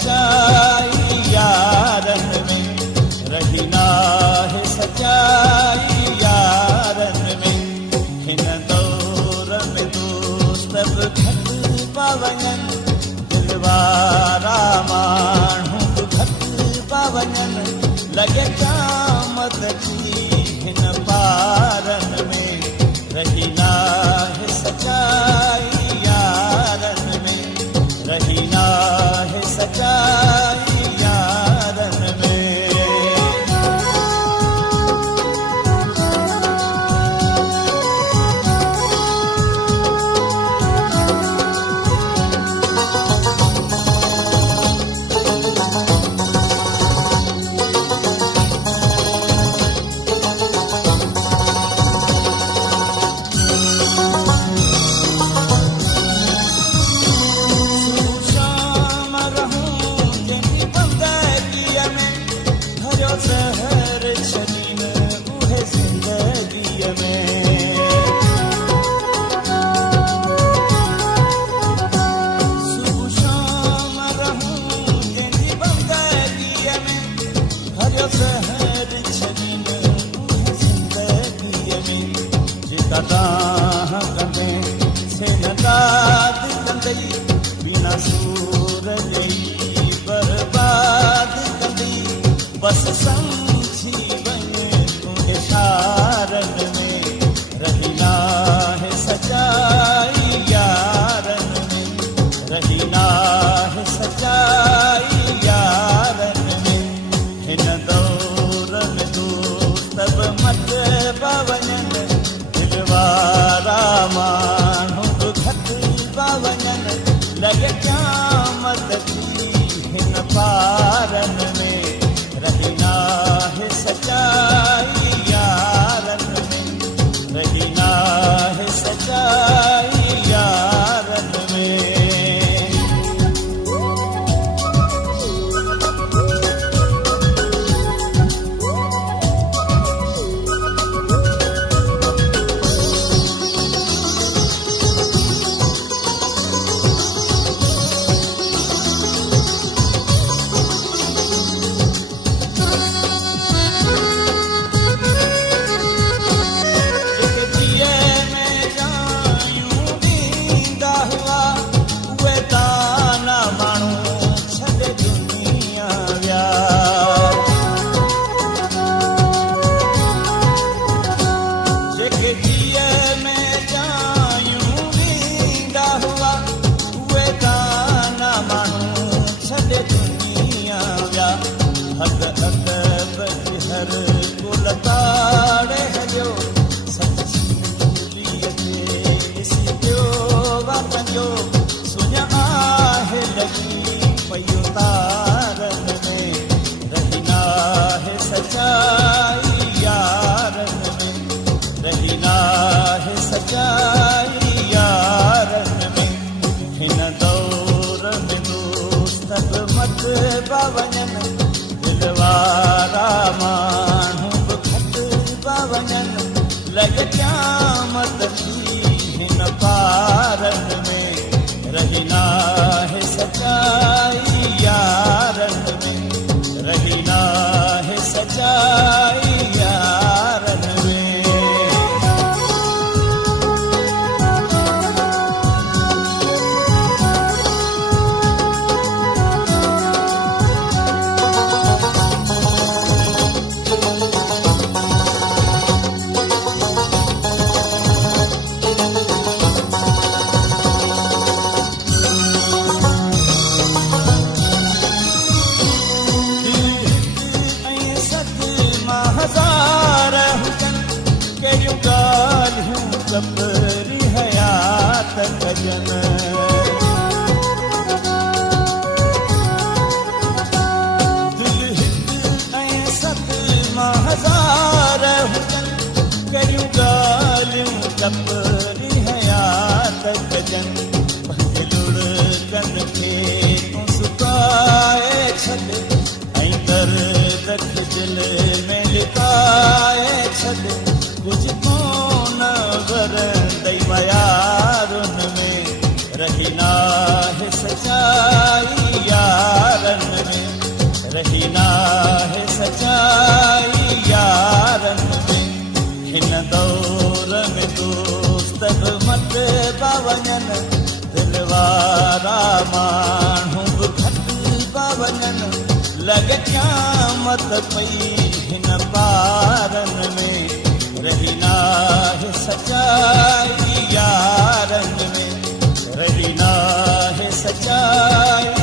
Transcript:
सच्चाई यारन में, रही नाहे सच्चाई यारन में। हिन दौर में दोस्त बि घटि पवञनि, दिल वारा माण्हू बि घटि पवञनि, लॻे क़यामत जी हिन पारन में, रही नाहे सच्चाई यारन में, रही नाहे सच्चाई यारन में। ज़हर छॾीन उहे ज़िंदगीअ में, सुबुह शाम रहूं जंहिंजी बंदगीअ में, भरियो ज़हर छॾीन उहे ज़िंदगीअ में। जेका दाह कंदे से न दाद कंदई, बिना सूर ॾेई बर्बाद कंदई, बस समझी वञ तूं इशारन में, रही नाहे सच्चाई यारन में, रही नाहे सच्चाई यारन में। हिन दौर में दोस्त बि मटि पवञनि, दिल वारा माण्हू बि घटि पवञनि, लॻे क़यामत जी हिन पारन में, रही नाहे सच्चाई यारन में, रही नाहे सच्चाई यारन में। दिल वारा माण्हू बि घटि पवञनि, लॻे क़यामत जी हिन पारन में, रही नाहे सच्चाई यारन में, रही नाहे सच्चाई यारन में। सफ़री हयात कजनि, दिल हिकु ऐं सतमा हज़ार हुजनि, कहिड़ियूं ॻाल्हियूं सफ़री हयात कजनि। पंहिंजे लुड़कनि खे तूं सुकाए छॾ, ऐं दर्द खे दिल में लिकाए छॾ, कुझु कोन वरंदई मयारुनि में, रही नाहे सच्चाई यारन सचाई यारन में हिन दौर में दोस्त बि मट वञन दिल वारा माण्हू बि घटि वञन लॻे क़यामत पई हिन पारन में रही नाहे सचाई यारन में रही नाहे सचाई